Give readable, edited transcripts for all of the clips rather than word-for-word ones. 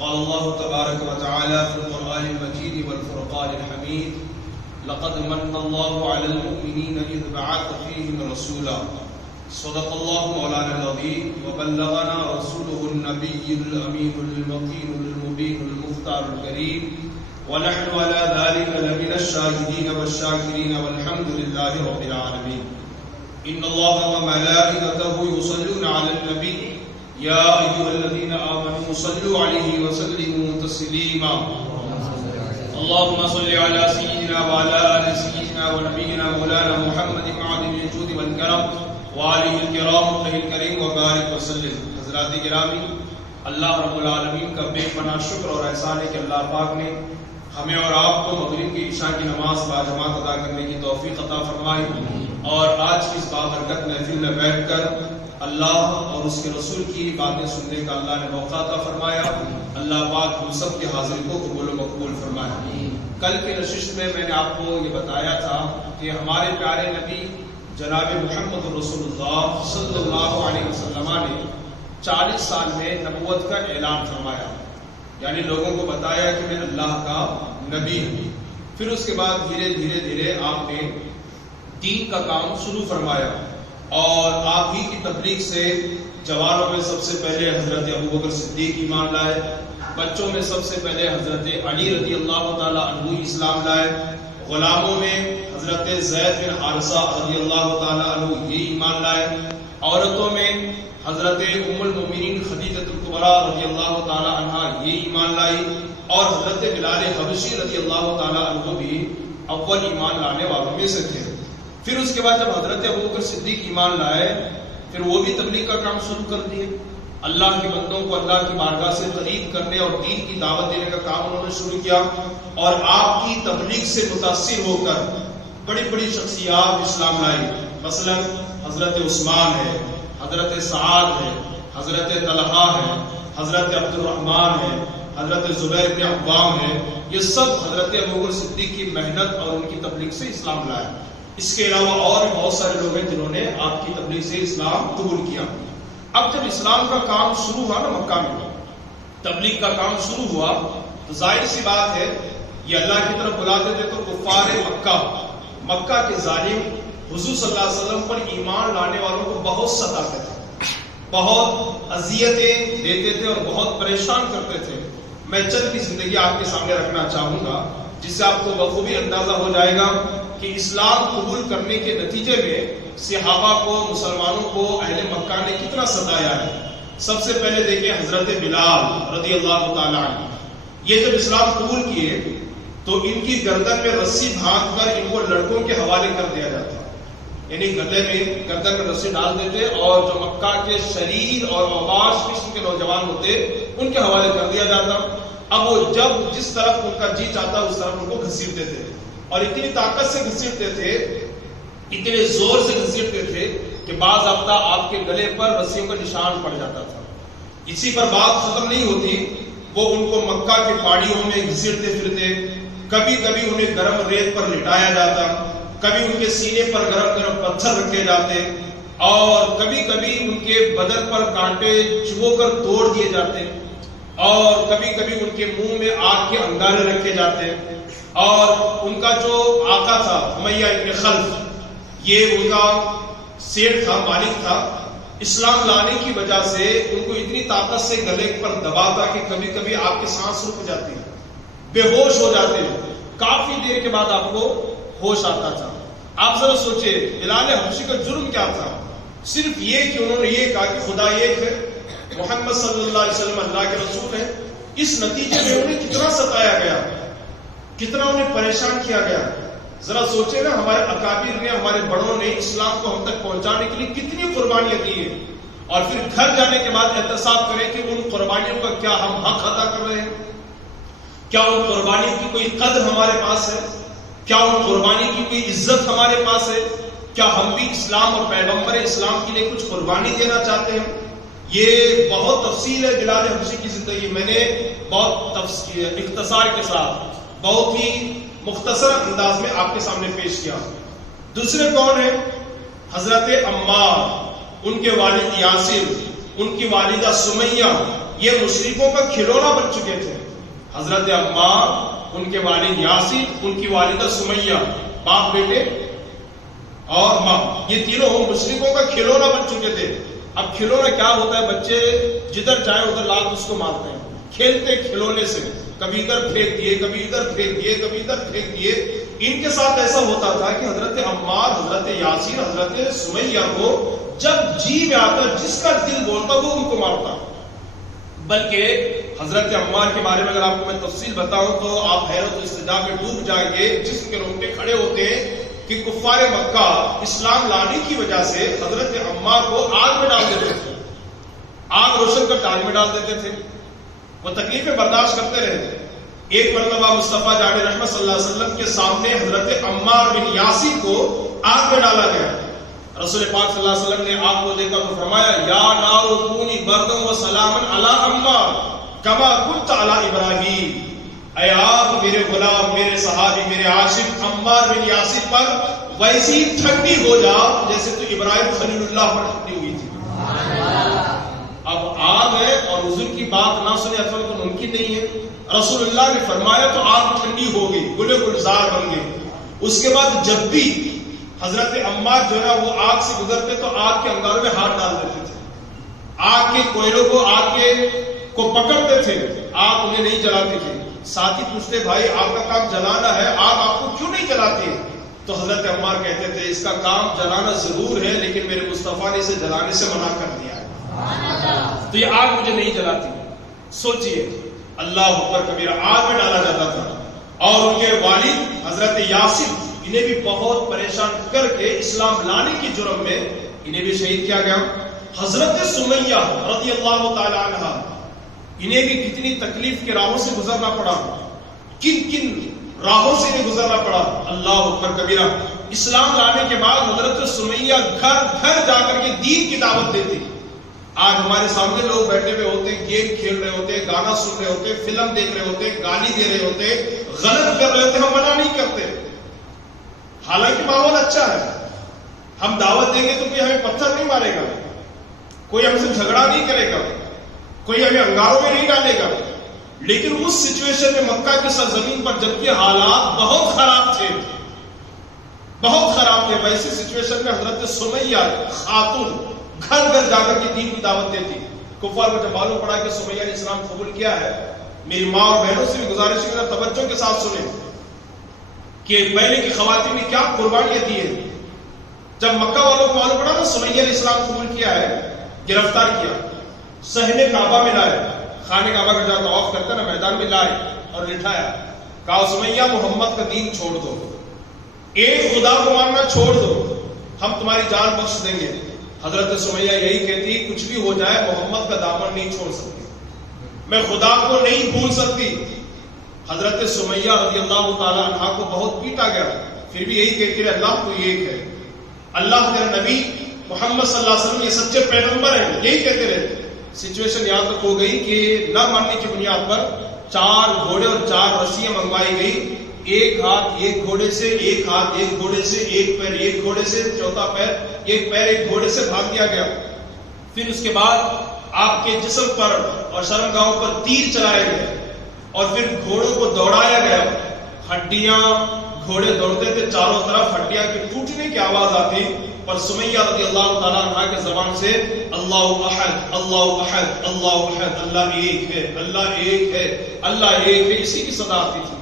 قال الله تبارك وتعالى في القرآن المجيد والفرقان الحميد لقد من الله على المؤمنين إذ بعث فيهم رسولا صدق الله مولانا العظيم وبلغنا رسوله النبي الأمين المقيم المبين المختار الكريم ونحن على ذلك لمن الشاهدين والشاكرين والحمد لله رب العالمين. إن الله وملائكته يصلون على النبي يا أيها الذين آمنوا صلوا عليه وسلموا تسليما. اللهم صل على سيدنا وعلى آل سيدنا ونبينا مولانا محمد معظم الجود والكرم وآلہ الکرام الکریم وبارک وسلم. حضرات گرامی، اللہ رب العالمین کا بے پناہ شکر اور احسان ہے کہ اللہ پاک نے ہمیں اور آپ کو مغرب کی عشاء کی نماز باجماعت ادا کرنے کی توفیق عطا فرمائی اور آج کی اس بابرکت محفل میں بیٹھ کر اللہ اور اس کے رسول کی باتیں سننے کا اللہ نے موقع عطا فرمایا. اللہ پاک ہم سب کے حاضری کو قبول و مقبول فرمائے. کل کی نشست میں نے آپ کو یہ بتایا تھا کہ ہمارے پیارے نبی جناب محمد رسول اللہ صلی اللہ علیہ وسلم نے 40 سال میں نبوت کا اعلان فرمایا، یعنی لوگوں کو بتایا کہ میں اللہ کا نبی ہوں. پھر اس کے بعد دھیرے دھیرے آپ نے دین کا کام شروع فرمایا اور آپ ہی کی تبلیغ سے جوانوں میں سب سے پہلے حضرت ابوبکر صدیق ایمان لائے، بچوں میں سب سے پہلے حضرت علی رضی اللہ تعالی عنہ اسلام لائے، غلاموں میں حضرت زید بن حارثہ رضی اللہ تعالی عنہ یہ ایمان لائے، عورتوں میں حضرت ام المؤمنین خدیجہ الکبریٰ رضی اللہ تعالی عنہ یہ ایمان لائی اور حضرت بلال حبشی رضی اللہ تعالی عنہ بھی اول ایمان لانے والوں میں سے تھے. پھر اس کے بعد جب حضرت ابوبکر صدیق ایمان لائے پھر وہ بھی تبلیغ کا کام شروع کر دیے. اللہ کے بندوں کو اللہ کی بارگاہ سے قریب کرنے اور دین کی دعوت دینے کا کام انہوں نے شروع کیا اور آپ کی تبلیغ سے متاثر ہو کر بڑی بڑی شخصیات اسلام لائی. مثلا حضرت عثمان ہے، حضرت سعد ہے، حضرت طلحہ ہے، حضرت عبد الرحمن ہے، حضرت زبیر بن عوام ہے. یہ سب حضرت ابوبکر صدیق کی محنت اور ان کی تبلیغ سے اسلام لائے. اس کے علاوہ اور بھی بہت سارے لوگ ہیں جنہوں نے آپ کی تبلیغ سے اسلام قبول کیا. اب جب اسلام کا کام شروع ہوا نا، مکہ میں تبلیغ کا کام شروع ہوا تو ظاہر سی بات ہے یہ اللہ کی طرف بلاتے تھے تو کفار مکہ کے ظالم حضور صلی اللہ علیہ وسلم پر ایمان لانے والوں کو بہت ستاتے تھے، بہت اذیتیں دیتے تھے اور بہت پریشان کرتے تھے. میں چند کی زندگی آپ کے سامنے رکھنا چاہوں گا جس سے آپ کو بخوبی اندازہ ہو جائے گا کہ اسلام قبول کرنے کے نتیجے میں صحابہ کو، مسلمانوں کو اہل مکہ نے کتنا ستایا ہے. سب سے پہلے دیکھیں حضرت بلال رضی اللہ تعالی عنہ، یہ جب اسلام قبول کیے تو ان کی گردن میں رسی باندھ کر ان کو لڑکوں کے حوالے کر دیا جاتا، یعنی گردن میں رسی ڈال دیتے اور جو مکہ کے شریر اور اوباش قسم کے نوجوان ہوتے ان کے حوالے کر دیا جاتا. اب وہ جب جس طرف ان کا جی چاہتا اس طرف ان کو گھسیٹتے تھے اور اتنی طاقت سے گھسیٹتے تھے، اتنے زور سے گھسیٹتے تھے کہ بعض ہفتہ آپ کے گلے پر رسیوں کا نشان پڑ جاتا تھا. اسی پر بات ختم نہیں ہوتی، وہ ان کو مکہ کے پہاڑیوں میں گھسیٹتے پھرتے. کبھی کبھی انہیں گرم ریت پر لٹایا جاتا، کبھی ان کے سینے پر گرم گرم پتھر رکھے جاتے اور کبھی کبھی ان کے بدن پر کانٹے چبو کر توڑ دیے جاتے اور کبھی کبھی ان کے منہ میں آگ کے انگارے رکھے جاتے. اور ان کا جو آقا تھا امیہ ابن خلف، یہ ان کا سیٹ تھا، مالک تھا، اسلام لانے کی وجہ سے ان کو اتنی طاقت سے گلے پر دباتا کہ کبھی کبھی آپ کی سانس رک جاتی، بے ہوش ہو جاتے. کافی دیر کے بعد آپ کو ہوش آتا تھا. آپ ذرا سوچے بلال حبشی کا جرم کیا تھا؟ صرف یہ کہ انہوں نے یہ کہا کہ خدا ایک ہے، محمد صلی اللہ علیہ وسلم اللہ کے رسول ہے. اس نتیجے میں انہیں کتنا ستایا گیا، کتنا انہیں پریشان کیا گیا. ذرا سوچے نا، ہمارے اکابر نے، ہمارے بڑوں نے اسلام کو ہم تک پہنچانے کے لیے کتنی قربانیاں دی ہیں اور پھر گھر جانے کے بعد احتساب کریں کہ ان قربانیوں کا کیا ہم حق ادا کر رہے ہیں، کیا ان قربانیوں کی کوئی قدر ہمارے پاس ہے، کیا ان قربانی کی کوئی عزت ہمارے پاس ہے، کیا ہم بھی اسلام اور پیغمبر اسلام کے لیے کچھ قربانی دینا چاہتے ہیں. یہ بہت تفصیل ہے بلال حبشی کی زندگی. میں نے بہت اختصار کے ساتھ بہت ہی مختصر انداز میں آپ کے سامنے پیش کیا. دوسرے کون ہیں؟ حضرت عمار، ان کے والد یاسر، ان کی والدہ سمیہ، یہ مشرکوں کا کھلونا بن چکے تھے. حضرت عمار، ان کے والد یاسر، ان کی والدہ سمیہ، باپ بیٹے اور ماں، یہ تینوں مشرکوں کا کھلونا بن چکے تھے. اب کھلونا کیا ہوتا ہے؟ بچے جدھر جائیں ادھر لات اس کو مارتے ہیں، کھیلتے کھلونے سے، کبھی ادھر پھینک دیے، کبھی ادھر پھینک دیے، کبھی ادھر پھینک دیے. ان کے ساتھ ایسا ہوتا تھا کہ حضرت عمار، حضرت یاسر، حضرت سمیہ کو جب جی میں آتا، جس کا دل بولتا وہ ان کو مارتا. بلکہ حضرت عمار کے بارے میں اگر آپ کو میں تفصیل بتاؤں تو آپ حیرت و استجاب میں ڈوب جائیں گے. جسم کے رونگٹے کھڑے ہوتے ہیں کہ کفار مکہ اسلام لانے کی وجہ سے حضرت عمار کو آگ میں ڈال دیتے تھے، آگ روشن کر آگ میں ڈال دیتے تھے. وہ تکلیفیں برداشت کرتے رہے. ایک مرتبہ مصطفیٰ جان رحمت صلی اللہ علیہ وسلم کے سامنے حضرت عمار بن یاسر کو آگ میں ڈالا گیا. رسول پاک صلی اللہ علیہ وسلم نے آگ کو دیکھا تو فرمایا، یا نار کونی بردًا و سلاما علی عمار کما کنت علی ابراہیم. اے آگ میرے غلام، میرے صحابی، میرے عاشق عمار بن یاسر پر ویسی ٹھنڈی ہو جا جیسے تو ابراہیم خلیل اللہ پر ٹھنڈی ہوئی تھی. اب آگ ہے اور حضور کی بات نہ سنے اصل تو ممکن نہیں ہے. رسول اللہ نے فرمایا تو آگ ٹھنڈی ہو گئی، گلے گلزار بن گئے. اس کے بعد جب بھی حضرت عمار جو ہے وہ آگ سے گزرتے تو آگ کے انگاروں میں ہاتھ ڈال دیتے تھے، آگ کے کوئلوں کو، آگ کے کو پکڑتے تھے، آگ انہیں نہیں جلاتے تھے. ساتھی پوچھتے، بھائی آگ کا کام جلانا ہے، آگ آپ کو کیوں نہیں جلاتی؟ تو حضرت عمار کہتے تھے، اس کا کام جلانا ضرور ہے لیکن میرے مصطفیٰ نے اسے جلانے سے منع کر دیا ہے، تو یہ آگ مجھے نہیں جلاتی. سوچئے، اللہ اکبر کبیرہ، آگ میں ڈالا جاتا تھا. اور ان کے والد حضرت یاسر، انہیں بھی بہت پریشان کر کے اسلام لانے کی جرم میں انہیں بھی شہید کیا گیا. حضرت سمیہ رضی اللہ تعالی عنہ، انہیں بھی کتنی تکلیف کے راہوں سے گزرنا پڑا، کن کن راہوں سے انہیں گزرنا پڑا. اللہ اکبر کبیرہ. اسلام لانے کے بعد حضرت سمیہ گھر گھر جا کر کے دین کی دعوت دیتی. آج ہمارے سامنے لوگ بیٹھے ہوئے ہوتے ہیں، گیم کھیل رہے ہوتے ہیں، گانا سن رہے ہوتے ہیں، فلم دیکھ رہے ہوتے ہیں، گالی دے رہے ہوتے ہیں، غلط کر رہے ہوتے ہیں، ہم منع نہیں کرتے. حالانکہ ماحول اچھا ہے، ہم دعوت دیں گے تو کوئی ہمیں پتھر نہیں مارے گا، کوئی ہم سے جھگڑا نہیں کرے گا، کوئی ہمیں انگاروں میں نہیں ڈالے گا. لیکن اس سچویشن میں مکہ کی سرزمین پر جبکہ حالات بہت خراب تھے، بہت خراب تھے، ویسی سچویشن میں حضرت سمیہ خاتون گھر گھر جا کر کے دین کی دعوت دیتی. کفار کو جب معلوم پڑا کہ سمیہ نے اسلام قبول کیا ہے، میری ماں اور بہنوں سے بھی گزارش ہے کہ توجہ کے ساتھ سنیں کہ پہلے کی خواتین نے کیا قربانیاں دی ہیں. جب مکہ والوں کو معلوم پڑا نا سمیہ نے اسلام قبول کیا ہے، گرفتار کیا، صحن کعبہ میں لائے، خانہ کعبہ کا جہاں طواف کرتا نا میدان میں لائے اور لٹھایا. کہا سمیہ محمد کا دین چھوڑ دو، ایک خدا کو ماننا چھوڑ دو، ہم تمہاری جان بخش دیں گے. حضرت سمیہ یہی کہتی، کچھ بھی ہو جائے محمد کا دامن نہیں چھوڑ سکتی، میں خدا کو نہیں بھول سکتی. حضرت سمیہ رضی اللہ تعالی عنہ کو بہت پیٹا گیا، پھر بھی یہی کہتی رہے، اللہ تو ایک ہے، اللہ تیرا نبی محمد صلی اللہ علیہ وسلم یہ سچے پیغمبر ہیں، یہی کہتے رہے. سچویشن یہاں تک ہو گئی کہ نہ ماننے کی بنیاد پر 4 گھوڑے اور 4 رسیاں منگوائی گئی، ایک ہاتھ ایک گھوڑے سے، ایک ہاتھ ایک گھوڑے سے، ایک پیر ایک گھوڑے سے، چوتھا پیر ایک پیر ایک گھوڑے سے باندھ دیا گیا. پھر اس کے بعد آپ کے جسم پر اور شرمگاہوں پر تیر چلائے گئے اور پھر گھوڑوں کو دوڑایا گیا. ہڈیاں، گھوڑے دوڑتے تھے چاروں طرف، ہڈیاں کے ٹوٹنے کی آواز آتی اور سمیہ رضی اللہ تعالیٰ عنہ کے زبان سے اللہ احد اللہ احد اللہ احد، اللہ ایک ہے، اللہ ایک ہے، اللہ ایک ہے، اسی کی صدا آتی تھی.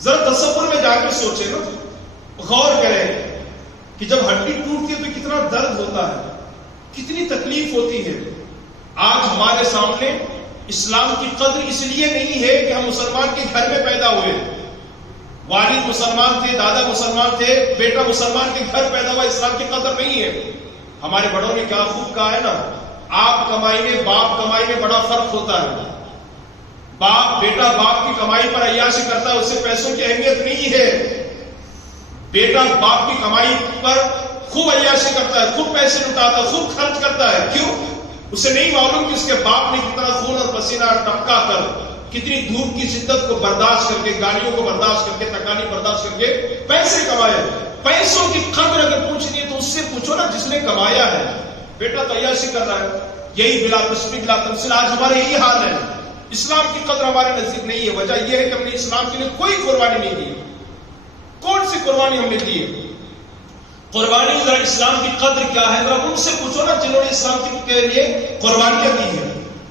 ذرا تصور میں جا کے سوچے نا، غور کریں کہ جب ہڈی ٹوٹتی ہے تو کتنا درد ہوتا ہے، کتنی تکلیف ہوتی ہے. آج ہمارے سامنے اسلام کی قدر اس لیے نہیں ہے کہ ہم مسلمان کے گھر میں پیدا ہوئے، والد مسلمان تھے، دادا مسلمان تھے، بیٹا مسلمان کے گھر پیدا ہوا، اسلام کی قدر نہیں ہے. ہمارے بڑوں نے کیا خوب کہا ہے نا، آپ کمائی میں باپ کمائی میں بڑا فرق ہوتا ہے. باپ بیٹا باپ کی کمائی پر عیاشی کرتا ہے، اسے پیسوں کی اہمیت نہیں ہے. بیٹا باپ کی کمائی پر خوب عیاشی کرتا ہے، خوب پیسے لٹاتا ہے، خوب خرچ کرتا ہے. کیوں؟ اسے نہیں معلوم کہ اس کے باپ نے کتنا خون اور پسینہ ٹپکا کر، کتنی دھوپ کی شدت کو برداشت کر کے، گالیوں کو برداشت کر کے، تکالیف برداشت کر کے پیسے کمائے. پیسوں کی قدر اگر پوچھنی ہے تو اس سے پوچھو نا جس نے کمایا ہے. بیٹا تو عیاشی کر رہا ہے، یہی بلا تشبیہ بلا تمثیل آج ہمارے یہی حال ہے. اسلام کی قدر ہمارے نزدیک نہیں ہے. وجہ یہ ہے کہ ہم نے اسلام کے لیے کوئی قربانی نہیں دی. کون سی قربانی ہم نے دی ہے؟ قربانی ذرا اسلام کی قدر کیا ہے ذرا ان سے پوچھو نا جنہوں نے اسلام کے لیے قربانیاں دی ہیں.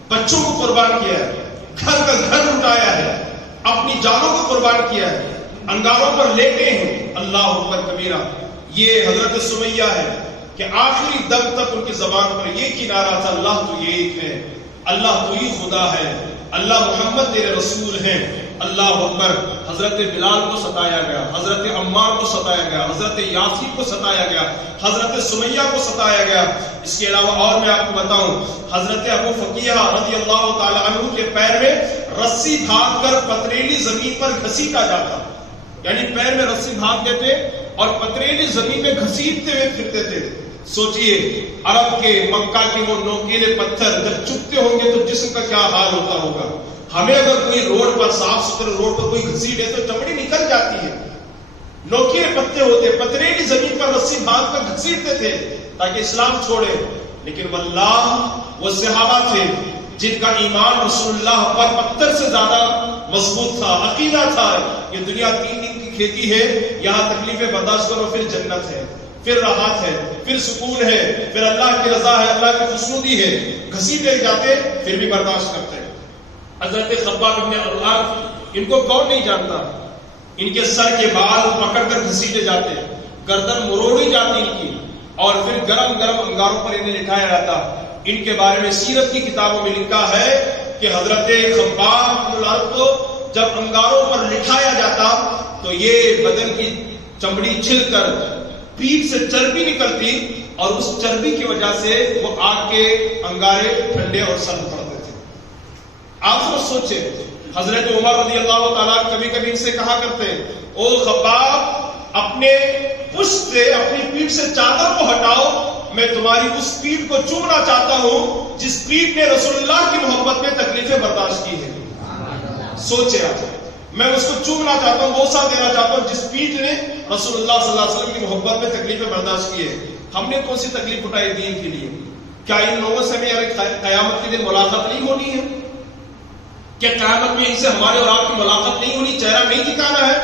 بچوں کو قربان کیا ہے, گھر کا گھر لٹایا ہے, اپنی جانوں کو قربان کیا ہے, انگاروں پر لیٹے ہیں. اللہ اکبر کبیرہ. یہ حضرت سمیہ ہے کہ آخری دم تک ان کی زبان پر یہ کنارہ تھا, اللہ تو یہ ایک ہے, اللہ تو ہی خدا ہے, اللہ محمد تیرے رسول ہیں. اللہ اکبر. حضرت بلال کو ستایا گیا, حضرت عمار کو ستایا گیا, حضرت یاسین کو ستایا گیا, حضرت سمیہ کو ستایا گیا. اس کے علاوہ اور میں آپ کو بتاؤں, حضرت ابو فقیہ رضی اللہ تعالی عنہ کے پیر میں رسی بھاگ کر پتریلی زمین پر گھسیٹا جاتا. یعنی پیر میں رسی بھاگ دیتے اور پتریلی زمین میں گھسیٹتے ہوئے پھرتے تھے. سوچئے عرب کے مکہ کے وہ نوکیلے پتھر جب چپتے ہوں گے تو جسم کا کیا حال ہوتا ہوگا. ہمیں اگر کوئی روڈ پر صاف ستھرے روڈ پر کوئی گھسیٹے تو چمڑی نکل جاتی ہے. نوکیلے پتے ہوتے, پتریلی زمین پر رسی باندھ کر گھسیٹتے تھے تاکہ اسلام چھوڑے. لیکن واللہ وہ صحابہ تھے جن کا ایمان رسول اللہ پر پتھر سے زیادہ مضبوط تھا. عقیدہ تھا یہ دنیا 3 دن کی کھیتی ہے, یہاں تکلیفیں برداشت کرو, پھر جنت ہے, پھر راحت ہے, پھر سکون ہے, پھر اللہ کی رضا ہے, اللہ کی خوشنودی ہے. گھسیٹے جاتے پھر بھی برداشت کرتے. حضرت خباب ابن الارت, ان کو کون نہیں جانتا. ان کے سر کے بال پکڑ کر گھسیٹے جاتے, گردن مروڑی جاتی ان کی, اور پھر گرم گرم انگاروں پر انہیں لٹایا جاتا. ان کے بارے میں سیرت کی کتابوں میں لکھا ہے کہ حضرت خباب ابن الارت کو جب انگاروں پر لٹایا جاتا تو یہ بدن کی چمڑی چھل کر پیٹ سے چربی نکلتی, اور اس چربی کی وجہ سے وہ آگ کے انگارے ٹھنڈے اور سرد پڑتے تھے. آپ سوچیں, حضرت عمر رضی اللہ تعالیٰ کبھی کبھی ان سے کہا کرتے, او خباب اپنے پشت سے, اپنی پیٹھ سے چادر کو ہٹاؤ, میں تمہاری اس پیٹھ کو چومنا چاہتا ہوں جس پیٹھ نے رسول اللہ کی محبت میں تکلیفیں برداشت کی ہیں. سوچے آپ, میں اس کو چومنا چاہتا ہوں, بوسہ دینا چاہتا ہوں جس پیٹھ نے رسول اللہ صلی اللہ علیہ وسلم کی محبت میں تکلیفیں برداشت کی ہے. ہم نے کون سی تکلیف اٹھائی دین کے لیے؟ کیا ان لوگوں سے ہمیں قیامت کے دن ملاقات نہیں ہونی ہے؟ کہ قیامت میں ان سے ہمارے اور آپ کی ملاقات نہیں ہونی, چہرہ نہیں دکھانا ہے؟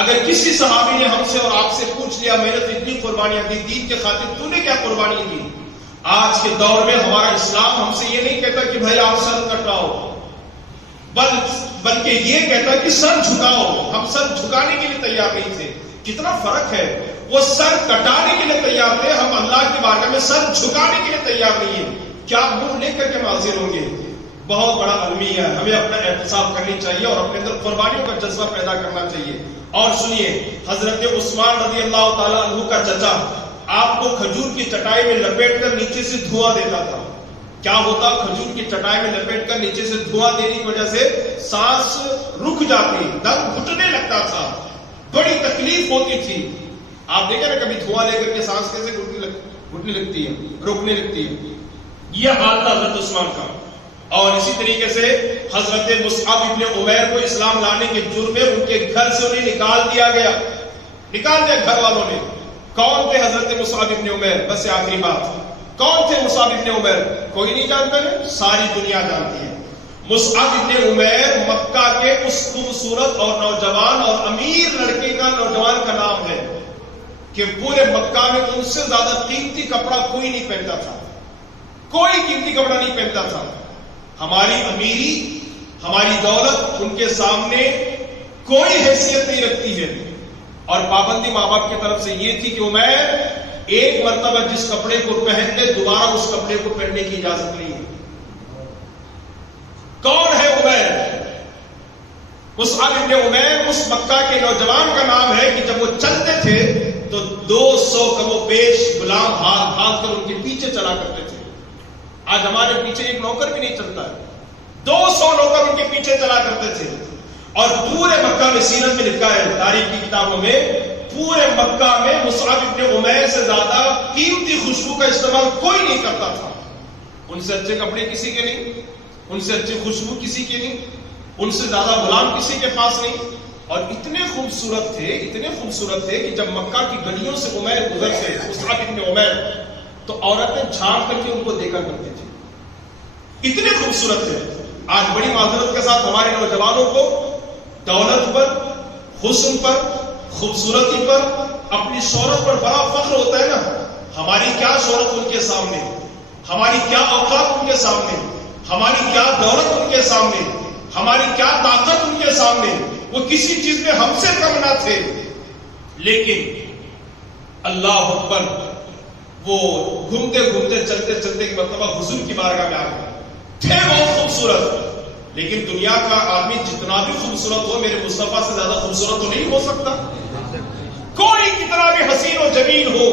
اگر کسی صحابی نے ہم سے اور آپ سے پوچھ لیا میں نے تو اتنی قربانیاں دی دین کے خاطر, تو نے کیا قربانی دی؟ آج کے دور میں ہمارا اسلام ہم سے یہ نہیں کہتا کہ بھائی آپ سر کٹاؤ, بلکہ یہ کہتا کہ سر جھکاؤ. ہم سر جھکانے کے لیے تیار نہیں تھے. کتنا فرق ہے. وہ سر کٹانے کے لیے تیار تھے, ہم اللہ کی بارگاہ میں سر جھکانے کے لیے تیار نہیں ہیں. کیا منہ لے کر کے حاضر ہوں گے؟ بہت بڑا المیہ ہے. ہمیں اپنا احتساب کرنی چاہیے اور اپنے اندر قربانیوں کا جذبہ پیدا کرنا چاہیے. اور سنیے, حضرت عثمان رضی اللہ تعالیٰ عنہ کا چچا آپ کو کھجور کی چٹائی میں لپیٹ کر نیچے سے دھواں دیتا تھا. کیا ہوتا؟ کھجور کی چٹائی میں لپیٹ کر نیچے سے دھواں دینے کی وجہ سے سانس رک جاتی, دم گھٹنے لگتا تھا, بڑی تکلیف ہوتی تھی. آپ دیکھیں نا کبھی دھواں لے کر کے سانس کیسے گھٹنے لگتی ہے, روکنے لگتی ہے. یہ حال تھا حضرت عثمان کا. اور اسی طریقے سے حضرت مصعب ابن عمیر کو اسلام لانے کے جرم میں ان کے گھر سے انہیں نکال دیا گیا, نکال دیا گھر والوں نے. کون تھے حضرت مصعب ابن عمیر؟ بس آخری بات, کون تھے مصعب ابن عمیر؟ کوئی نہیں جانتا ہے, ساری دنیا جانتی ہے. مصعب ابن عمیر مکہ کے اس خوبصورت اور نوجوان اور امیر لڑکے کا, نوجوان کا نام ہے کہ پورے مکہ میں ان سے زیادہ قیمتی کپڑا کوئی نہیں پہنتا تھا, کوئی قیمتی کپڑا نہیں پہنتا تھا. ہماری امیری, ہماری دولت ان کے سامنے کوئی حیثیت نہیں رکھتی ہے. اور پابندی ماں باپ کی طرف سے یہ تھی کہ عمیر ایک مرتبہ جس کپڑے کو پہن لے دوبارہ اس کپڑے کو پہننے کی اجازت نہیں ہے. کون ہے عمیر؟ مصعب ابن عمیر اس مکہ کے نوجوان کا نام ہے کہ جب وہ چلتے تھے تو 200 کم و بیش غلام ہاتھ کر ان کے پیچھے چلا کرتے تھے. آج ہمارے پیچھے ایک نوکر بھی نہیں چلتا ہے, 200 نوکر ان کے پیچھے چلا کرتے تھے. اور پورے مکہ میں سیرت میں لکھا ہے, تاریخ کی کتابوں میں, پورے مکہ میں مصعب ابن عمیر سے زیادہ قیمتی خوشبو کا استعمال کوئی نہیں کرتا تھا. ان سے اچھے کپڑے کسی کے نہیں, ان سے اچھی خوشبو کسی کے نہیں, ان سے زیادہ غلام کسی کے پاس نہیں. اور اتنے خوبصورت تھے, اتنے خوبصورت تھے کہ جب مکہ کی گلیوں سے عمیر گزرتے, مصعب ابن عمیر, تو عورتیں جھانک کر کے ان کو دیکھا کرتی تھی. اتنے خوبصورت ہیں. آج بڑی معذرت کے ساتھ ہمارے نوجوانوں کو دولت پر، حسن پر، خوبصورتی پر، اپنی شہرت پر بڑا فخر ہوتا ہے نا. ہماری کیا شہرت ان کے سامنے، ہماری کیا اوقات ان کے سامنے، ہماری کیا دولت ان کے سامنے، ہماری کیا طاقت ان کے سامنے. وہ کسی چیز میں ہم سے کم نہ تھے. لیکن اللہ اکبر، وہ گھومتے گھومتے چلتے چلتے ایک مرتبہ حضور کی بارگاہ میں آ گئے. تھے بہت خوبصورت، لیکن دنیا کا آدمی جتنا بھی خوبصورت ہو میرے مصطفیٰ سے زیادہ خوبصورت تو نہیں ہو سکتا. کوئی کتنا بھی حسین و جمیل ہو،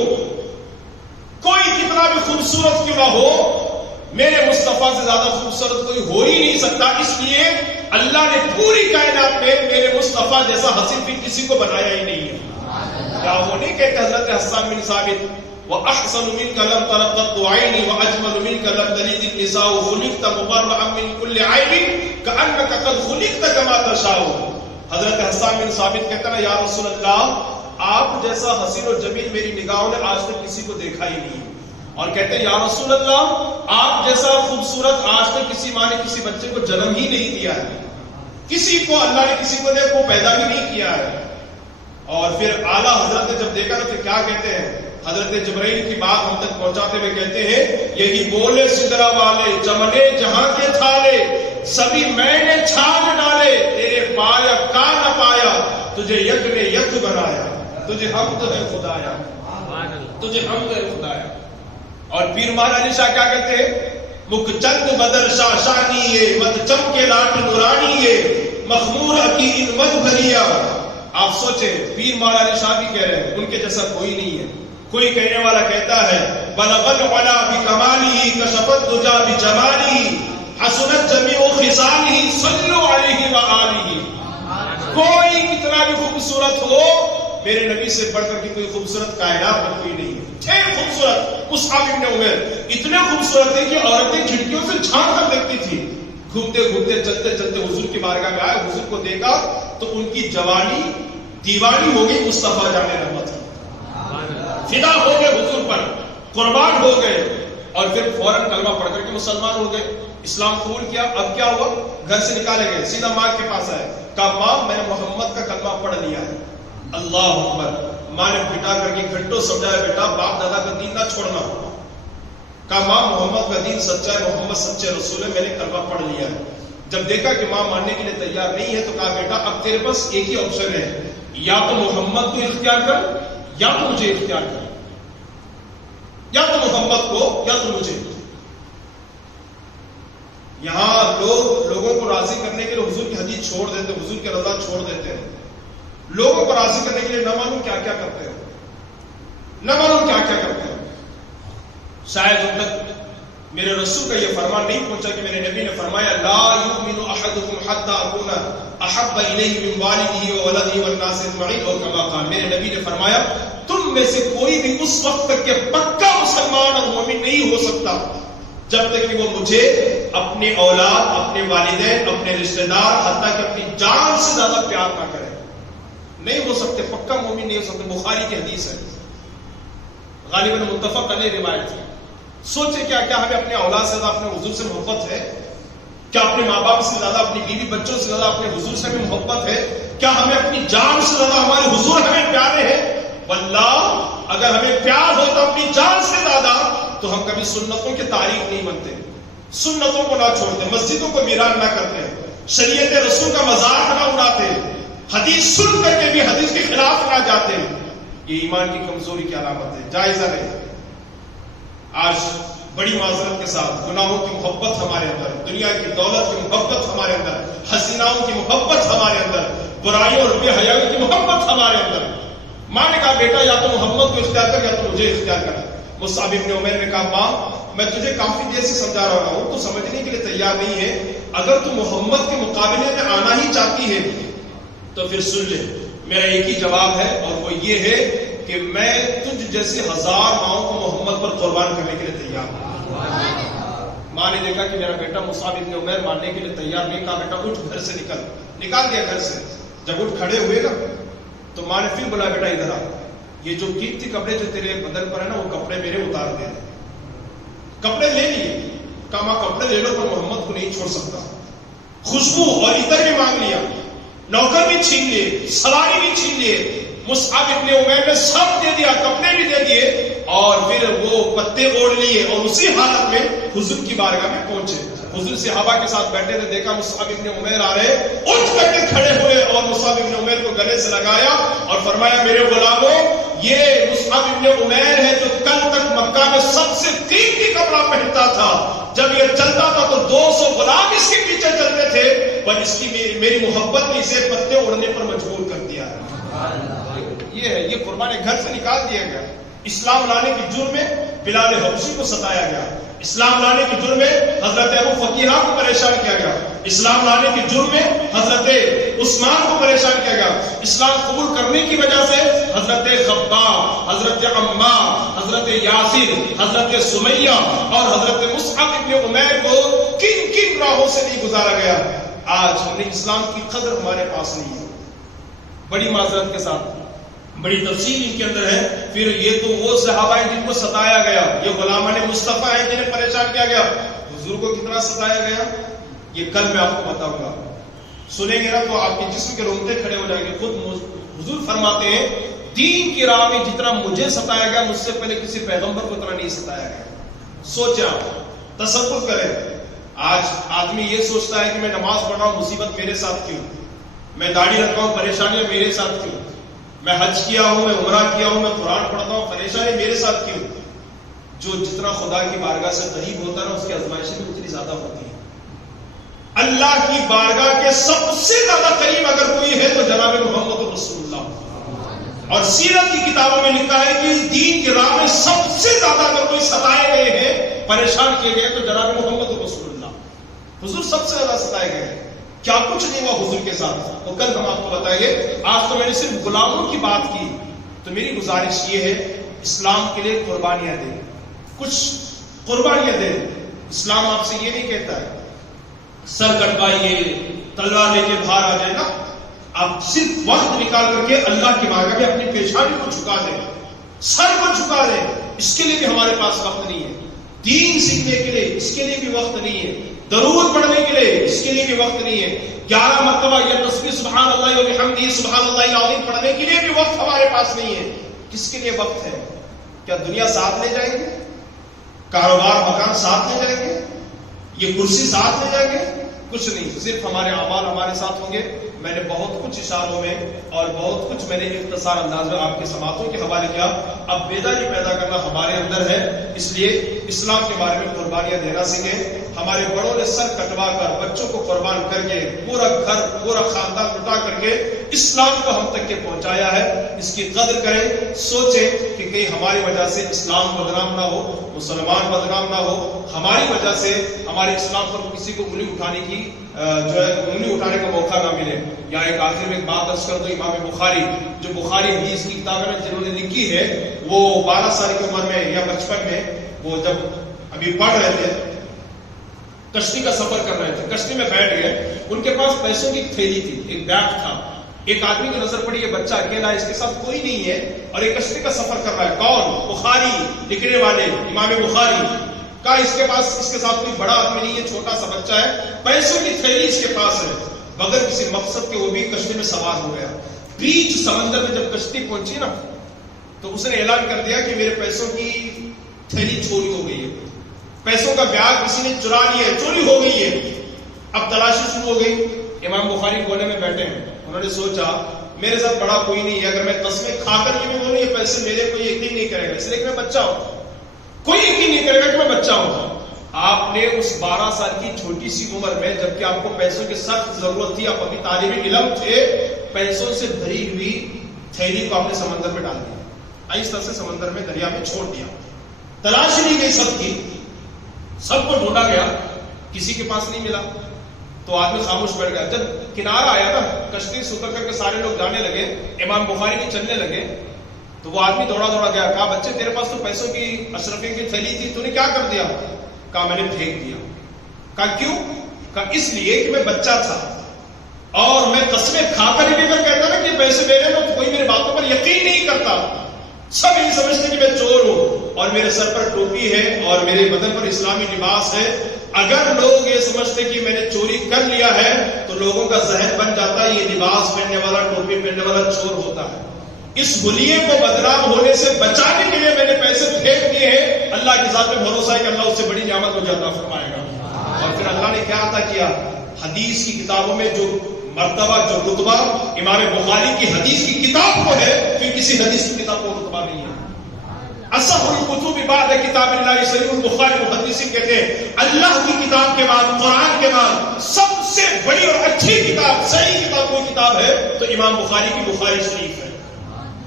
کوئی کتنا بھی خوبصورت کیوں نہ ہو، میرے مصطفیٰ سے زیادہ خوبصورت کوئی ہو ہی نہیں سکتا. اس لیے اللہ نے پوری کائنات میں میرے مصطفیٰ جیسا حسین بھی کسی کو بنایا ہی نہیں ہے. کیا وہ نہیں کہتے حضرت حسان بن ثابت، وَأَحْسَنُ مِنْكَ لَمْ تَرَ قَطُّ عَيْنِي وَأَجْمَلُ مِنْكَ لَمْ تَلِدِ النِّسَاءُ خُلِقْتَ مُبَرَّأً مِنْ كُلِّ عَيْبٍ كَأَنَّكَ قَدْ خُلِقْتَ كَمَا تَشَاءُ. حضرت حسان بن ثابت کہتا ہے، یا رسول اللہ، آپ جیسا حسین و جمیل میری نگاہوں نے آج تک کسی کو دیکھا ہی نہیں. اور کہتے ہیں یا رسول اللہ، آپ جیسا خوبصورت آج تک کسی ماں نے کسی بچے کو جنم ہی نہیں دیا ہے. کسی کو اللہ نے کسی کو دیکھو پیدا بھی نہیں کیا ہے. اور پھر اعلیٰ حضرت نے جب دیکھا تو پھر کیا کہتے ہیں؟ حضرت جبرائیل کی بات ہم تک پہنچاتے ہوئے کہتے ہیں، یہی بولے سدرا والے چمنے جہاں کے تھالے، سبھی میں نے چھان ڈالے، تیرے پایا کا نہ پایا، تجھے یک نے یک بنایا، تجھے حمد ہے خدایا، تجھے حمد ہے خدایا. اور پیر مہاراج علی شاہ کیا کہتے ہیں؟ مکھ چند بدر شاہ شانی ہے، مد چم کے لاٹ نورانی ہے، مخمور عقید مد بھریا. آپ سوچیں، پیر مہاراج علی شاہ بھی کہہ رہے ہیں ان کے جیسا کوئی نہیں ہے. کوئی کہنے والا کہتا ہے بلغ العلا بکمالہ کشفت الدجا بجمالہ حسنت جمیع خصالہ صلوا علیہ وآلہ. کوئی کتنا بھی خوبصورت ہو، میرے نبی سے بڑھ کر کے کوئی خوبصورت کائنات میں کوئی نہیں ہے. تھے خوبصورت. مصعب ابن عمیر اتنے خوبصورت تھے کہ عورتیں کھڑکیوں سے جھانک کر دیکھتی تھی. گھومتے گھومتے چلتے چلتے حضور کی بارگاہ میں آئے، حضور کو دیکھا تو ان کی جوانی دیوانی ہو گئی مصطفیٰ جان رحمت، فدا ہو گئے حضور پر، قربان ہو گئے. اور پھر فوراً کلمہ پڑھ کر کے مسلمان ہو گئے، اسلام قبول کیا. اب کیا ہوا؟ گھر سے نکالے گئے، سیدھا ماں کے پاس آئے، کہا ماں میں نے محمد کا کلمہ پڑھ لیا ہے. اللہ اکبر. ماں نے بٹا کر کے گھنٹوں سمجھایا، بیٹا باپ دادا کا دین نہ چھوڑنا. کہا ماں محمد کا دین سچا ہے، محمد سچے رسول ہے، میں نے کلمہ پڑھ لیا ہے. جب دیکھا کہ ماں ماننے کے لیے تیار نہیں ہے تو کہا بیٹا اب تیرے پاس ایک ہی آپشن ہے، یا تو محمد کو اختیار کر یا تو مجھے اختیار کر، یا تو محمد کو یا تو مجھے. یہاں لوگوں کو راضی کرنے کے لیے حضور کی حدیث چھوڑ دیتے ہیں، حضور کی رضا چھوڑ دیتے ہیں. لوگوں کو راضی کرنے کے لیے نہ معلوم کیا کیا کرتے ہیں، نہ معلوم کیا کیا کرتے ہیں. شاید ان تک میرے رسول کا یہ فرمان نہیں پہنچا کہ میرے نبی نے فرمایا لا یؤمن احدکم حتی اکون احب الیہ من والدہ وولدہ والناس اجمعین، اور کما قال، میرے نبی نے فرمایا تم میں سے کوئی بھی اس وقت تک کہ پکا مسلمان اور مومن نہیں ہو سکتا جب تک کہ وہ مجھے، اپنے اولاد، اپنے والدین، اپنے رشتہ دار، حتیٰ کہ اپنی جان سے زیادہ پیار نہ کرے. نہیں ہو سکتے، پکا مومن نہیں ہو سکتے. بخاری کی حدیث ہے، غالباً متفق علیہ روایت ہے. سوچے کیا ہمیں اپنے اولاد سے زیادہ اپنے حضور سے محبت ہے؟ کیا اپنے ماں باپ سے زیادہ، اپنی بیوی بچوں سے زیادہ اپنے حضور سے ہمیں محبت ہے؟ کیا ہمیں اپنی جان سے زیادہ ہمارے حضور ہمیں پیارے ہیں؟ واللہ اگر ہمیں پیار ہوتا اپنی جان سے زیادہ تو ہم کبھی سنتوں کے تاریخ نہیں بنتے، سنتوں کو نہ چھوڑتے، مسجدوں کو ویران نہ کرتے، شریعت رسول کا مذاق نہ اڑاتے، حدیث سن کر کے بھی حدیث کے خلاف نہ جاتے. یہ ایمان کی کمزوری کی علامت ہے، جائزہ ہے. آج بڑی معذرت کے ساتھ گناہوں کی محبت ہمارے اندر، دنیا کی دولت کی محبت ہمارے اندر، حسیناؤں کی محبت ہمارے اندر، برائیوں اور بے حیائی کی محبت ہمارے اندر. ماں نے کہا بیٹا یا تو محمد کو اختیار کر یا تو مجھے اختیار کر. مصعب ابن عمیر نے کہا ماں میں تجھے کافی دیر سے سمجھا رہا ہوں، تو سمجھنے کے لیے تیار نہیں ہے. اگر تو محمد کے مقابلے میں آنا ہی چاہتی ہے تو پھر سن لے، میرا ایک ہی جواب ہے اور وہ یہ ہے کہ میں تجھ جیسے 1000 ماؤں کو محمد پر قربان کرنے کے لیے تیار ہوں. ماں نے دیکھا کہ میرا بیٹا مصعب ابن عمیر ماننے کے لیے تیار نہیں، کہا بیٹا اٹھ گھر سے نکال دیا گھر سے. جب اٹھ کھڑے ہوئے نا تو ماں نے پھر بولا بیٹا ادھر آ، یہ جو قیمتی کپڑے جو تیرے بدن پر ہے نا وہ کپڑے میرے اتار دے. کپڑے لے لیے. کہا ماں کپڑے لے لو پر محمد کو نہیں چھوڑ سکتا. خوشبو اور عطر بھی مانگ لیا, نوکر بھی چھین لیے, سواری بھی چھین لیے. مصعب ابن عمیر نے سب دے دیا, کپڑے بھی دے دیے, اور پھر وہ پتے اوڑھ لیے اور اسی حالت میں حضور کی بارگاہ میں پہنچے. حضور صحابہ کے ساتھ بیٹھے تھے, دیکھا مصعب ابن عمیر آ رہے, اٹھ کر کے کھڑے ہوئے اور مصعب ابن عمیر کو گلے سے لگایا اور فرمایا میرے غلاموں, یہ مصعب ابن عمیر ہے جو کل تک مکہ میں سب سے قیمتی کپڑا پہنتا تھا. جب یہ چلتا تھا تو 200 غلام اس کے پیچھے چلتے تھے, پر اس کی میری محبت نے اسے پتے اڑنے پر مجبور کر دیا. یہ ہے, یہ قربان گھر سے نکال دیا گیا. اسلام لانے کے جرم میں بلال حبشی کو ستایا گیا. اسلام لانے کے جرم میں حضرت ابو فقیہہ کو پریشان کیا گیا. اسلام لانے کے جرم میں حضرت عثمان کو پریشان کیا گیا. اسلام قبول کرنے کی وجہ سے حضرت خباب, حضرت عمار, حضرت یاسر, حضرت سمیہ اور حضرت مصعب ابن عمیر کو کن کن راہوں سے نہیں گزارا گیا. آج ہم نے اسلام کی قدر ہمارے پاس نہیں ہے. بڑی معذرت کے ساتھ بڑی تفصیل ان کے اندر ہے. پھر یہ تو وہ صحابہ ہیں جن کو ستایا گیا, یہ غلامان مصطفیٰ ہیں جنہیں پریشان کیا گیا. حضور کو کتنا ستایا گیا یہ کل میں آپ کو بتاؤں گا. سنیں گے نا تو آپ کے جسم کے رونگٹے کھڑے ہو جائیں گے. خود حضور فرماتے ہیں دین کی راہ میں جتنا مجھے ستایا گیا مجھ سے پہلے کسی پیغمبر کو اتنا نہیں ستایا گیا. سوچا, تصور کریں. آج آدمی یہ سوچتا ہے کہ میں نماز پڑھ رہا ہوں مصیبت میرے ساتھ کیوں, میں داڑھی رکھا ہوں پریشانیاں میرے ساتھ کیوں, میں حج کیا ہوں, میں عمرہ کیا ہوں, میں قرآن پڑھتا ہوں, پریشانی میرے ساتھ کیوں. جو جتنا خدا کی بارگاہ سے قریب ہوتا ہے نا اس کی آزمائشیں بھی اتنی زیادہ ہوتی ہیں. اللہ کی بارگاہ کے سب سے زیادہ قریب اگر کوئی ہے تو جناب محمد رسول اللہ. اور سیرت کی کتابوں میں لکھا ہے کہ دین کی راہ میں سب سے زیادہ اگر کوئی ستائے گئے ہیں, پریشان کیے گئے تو جناب محمد رسول اللہ. حضور سب سے زیادہ ستائے گئے ہیں. کیا کچھ نہیں ہوا حضور کے ساتھ, وہ کل ہم آپ کو بتائیں گے. آج تو میں نے صرف غلاموں کی بات کی, تو میری گزارش یہ ہے اسلام کے لیے قربانیاں دیں, کچھ قربانیاں دیں. اسلام آپ سے یہ نہیں کہتا ہے سر کٹوائیے تلوار لے کے باہر آ جائے نا. آپ صرف وقت نکال کر کے اللہ کی بارگاہ میں اپنی پیشانی کو جھکا دیں, سر کو جھکا دیں. اس کے لیے بھی ہمارے پاس وقت نہیں ہے. دین سیکھنے کے لیے اس کے لیے بھی وقت نہیں ہے. درود پڑھنے کے لیے اس کے لیے بھی وقت نہیں ہے. 11 مرتبہ یہ تسبیح سبحان اللہ و بحمدہ سبحان اللہ العظیم پڑھنے کے لیے بھی وقت ہمارے پاس نہیں ہے. کس کے لیے وقت ہے؟ کیا دنیا ساتھ لے جائیں گے, کاروبار مکان ساتھ لے جائیں گے, یہ کرسی ساتھ لے جائیں گے؟ کچھ نہیں, صرف ہمارے اعمال ہمارے ساتھ ہوں گے. میں نے بہت کچھ اشاروں میں اور بہت کچھ میں نے اختصار انداز میں آپ کے سماعتوں کے حوالے کیا. اب بیداری پیدا کرنا ہمارے اندر ہے, اس لیے اسلام کے بارے میں قربانیاں دینا سیکھیں. ہمارے بڑوں نے سر کٹوا کر بچوں کو قربان کر کے پورا گھر پورا خاندان لٹا کر کے اسلام کو ہم تک کے پہنچایا ہے. اس کی قدر کریں, سوچیں کہ کہیں ہماری وجہ سے اسلام بدنام نہ ہو, مسلمان بدنام نہ ہو, ہماری وجہ سے ہمارے اسلام پر کسی کو انگلی اٹھانے کی انگلی اٹھانے کا موقع نہ ملے. یہاں ایک آخر میں ایک بات عرض کر دو. امام بخاری, جو بخاری حدیث کی کتابیں جنہوں نے لکھی ہے, وہ 12 سال کی عمر میں یا بچپن میں وہ جب ابھی پڑھ رہے تھے, کشتی کا سفر کر رہے تھے, کشتی میں بیٹھ گئے. ان کے پاس پیسوں کی تھیلی تھی, ایک بیگ تھا. ایک آدمی کی نظر پڑی, یہ بچہ اکیلا ہے, اس کے ساتھ کوئی نہیں ہے اور ایک کشتی کا سفر کر رہا ہے. کون؟ بخاری لکھنے والے امام بخاری. کہا اس کے پاس اس کے ساتھ کوئی بڑا آدمی نہیں ہے, چھوٹا سا بچہ ہے, پیسوں کی تھیلی اس کے پاس ہے. بغیر کسی مقصد کے وہ بھی کشتی میں سوار ہو گیا. بیچ سمندر میں جب کشتی پہنچی نا تو اس نے اعلان کر دیا کہ میرے پیسوں کی تھیلی چوری ہو گئی ہے, پیسوں کا بیگ کسی نے چرا لیا ہے, چوری ہو گئی ہے. اب تلاشی شروع ہو گئی. امام بخاری کونے میں بیٹھے ہیں. انہوں نے سوچا میرے ساتھ بڑا کوئی نہیں ہے, اگر میں قسمیں کھا کر یہ بھی بولوں یہ پیسے میرے, کوئی یقین نہیں کرے گا, اس لیے کہ میں بچہ ہوں, کوئی یقین نہیں کرے گا کہ میں بچہ ہوں. آپ نے اس 12 سال کی چھوٹی سی عمر میں, جبکہ آپ کو پیسوں کی سخت ضرورت تھی, آپ ابھی طالب علم تھے, پیسوں سے بھری ہوئی تھیلی کو آپ نے سمندر میں ڈال دیا, آہستہ سے سمندر میں دریا میں چھوڑ دیا. تلاش لی گئی سب کی, سب کو ڈھونڈا گیا, کسی کے پاس نہیں ملا. تو آدمی خاموش بیٹھ گیا. جب کنارہ آیا نا, کشتی سے اتر کر کے سارے لوگ جانے لگے, امام بخاری بھی چلنے لگے, تو وہ آدمی دوڑا دوڑا گیا. کہا بچے تیرے پاس تو پیسوں کی اشرفی کی تھیلی تھی, تو نے کیا کر دیا؟ کہا میں نے پھینک دیا. کہا کیوں؟ کہا اس لیے کہ میں بچہ تھا اور میں قسمیں کھا کر بھی اگر کہتا نا کہ پیسے میرے, تو کوئی میری باتوں پر یقین نہیں کرتا, سب یہی سمجھتے کہ میں چور ہوں. اور میرے سر پر ٹوپی ہے اور میرے بدن پر اسلامی لباس ہے، اگر لوگ یہ سمجھتے کہ میں نے چوری کر لیا ہے تو لوگوں کا ذہن بن جاتا ہے یہ لباس پہننے والا، ٹوپی پہننے والا چور ہوتا ہے۔ اس حلیے کو بدنام ہونے سے بچانے کے لیے میں نے پیسے پھینک دیے ہیں، اللہ کی ذات پہ بھروسہ ہے کہ اللہ اس سے بڑی نعمت مجھے عطا فرمائے گا۔ اور پھر اللہ نے کیا عطا کیا؟ حدیث کی کتابوں میں جو مرتبہ، جو رتبہ امام بخاری کی حدیث کی کتاب کو ہے، پھر کسی حدیث کی کتاب کو رتبہ نہیں ہے۔ اصح الکتب بعد کتاب اللہ، صحیح البخاری محدثین کہتے ہیں اللہ کی کتاب کے بعد، قرآن کے بعد سب سے بڑی اور اچھی کتاب، صحیح کتاب کوئی کتاب ہے تو امام بخاری کی بخاری شریف ہے،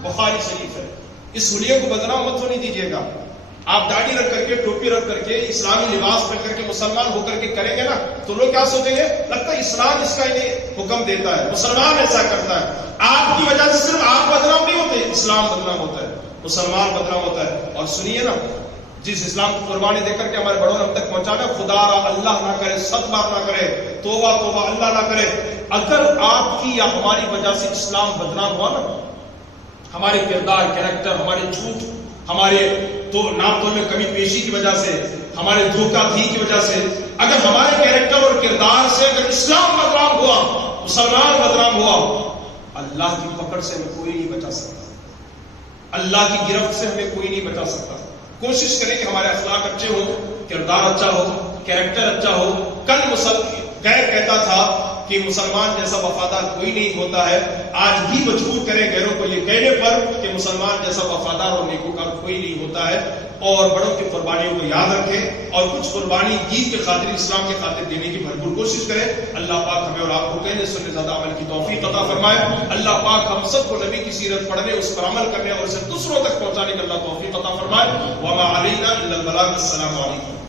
بخاری شریف ہے۔ اس حلیے کو بدنام مت ہونے دیجیے گا۔ آپ داڑھی رکھ کر کے، ٹوپی رکھ کر کے، اسلامی لباس پہن کر کے مسلمان ہو کر کے کریں گے نا تو لوگ کیا سوچیں گے؟ لگتا ہے اسلام اس کا انہیں حکم دیتا ہے، مسلمان ایسا کرتا ہے۔ آپ کی وجہ سے صرف آپ بدنام نہیں ہوتے، اسلام بدنام ہوتا ہے، مسلمان بدنام ہوتا ہے۔ اور سنیے نا، جس اسلام کی قربانی دے کر کے ہمارے بڑوں نے ہم تک پہنچانا، خدا را اللہ نہ کرے، 100 بار نہ کرے، توبہ توبہ اللہ نہ کرے، اگر آپ کی یا ہماری وجہ سے اسلام بدنام ہوا نا، ہمارے کردار، کیریکٹر، ہمارے جھوٹ، ہمارے تو ناپ تول میں کمی پیشی کی وجہ سے، ہمارے دھوکہ دھی کی وجہ سے، اگر ہمارے کیریکٹر اور کردار سے اگر اسلام بدنام ہوا، مسلمان بدنام ہوا، اللہ کی پکڑ سے ہمیں کوئی نہیں بچا سکتا، اللہ کی گرفت سے ہمیں کوئی نہیں بچا سکتا۔ کوشش کریں کہ ہمارے اخلاق اچھے ہوں، کردار اچھا ہو، کیریکٹر اچھا ہو۔ کل غیر کہتا تھا کہ مسلمان جیسا وفادار کوئی نہیں ہوتا ہے، آج بھی مجبور کریں غیروں کو یہ کہنے پر کہ مسلمان جیسا وفادار اور نیکوکار کوئی نہیں ہوتا ہے۔ اور بڑوں کی قربانیوں کو یاد رکھیں اور کچھ قربانی دین کی خاطر، اسلام کی خاطر دینے کی بھرپور کوشش کریں۔ اللہ پاک ہمیں اور آپ کو کہنے سننے زیادہ عمل کی توفیق عطا فرمائے۔ اللہ پاک ہم سب کو نبی کی سیرت پڑھنے، اس پر عمل کرنے اور اسے دوسروں تک پہنچانے کا اللہ توفیق عطا فرمائے۔ وما علینا الا البلاغ۔ السلام علیکم۔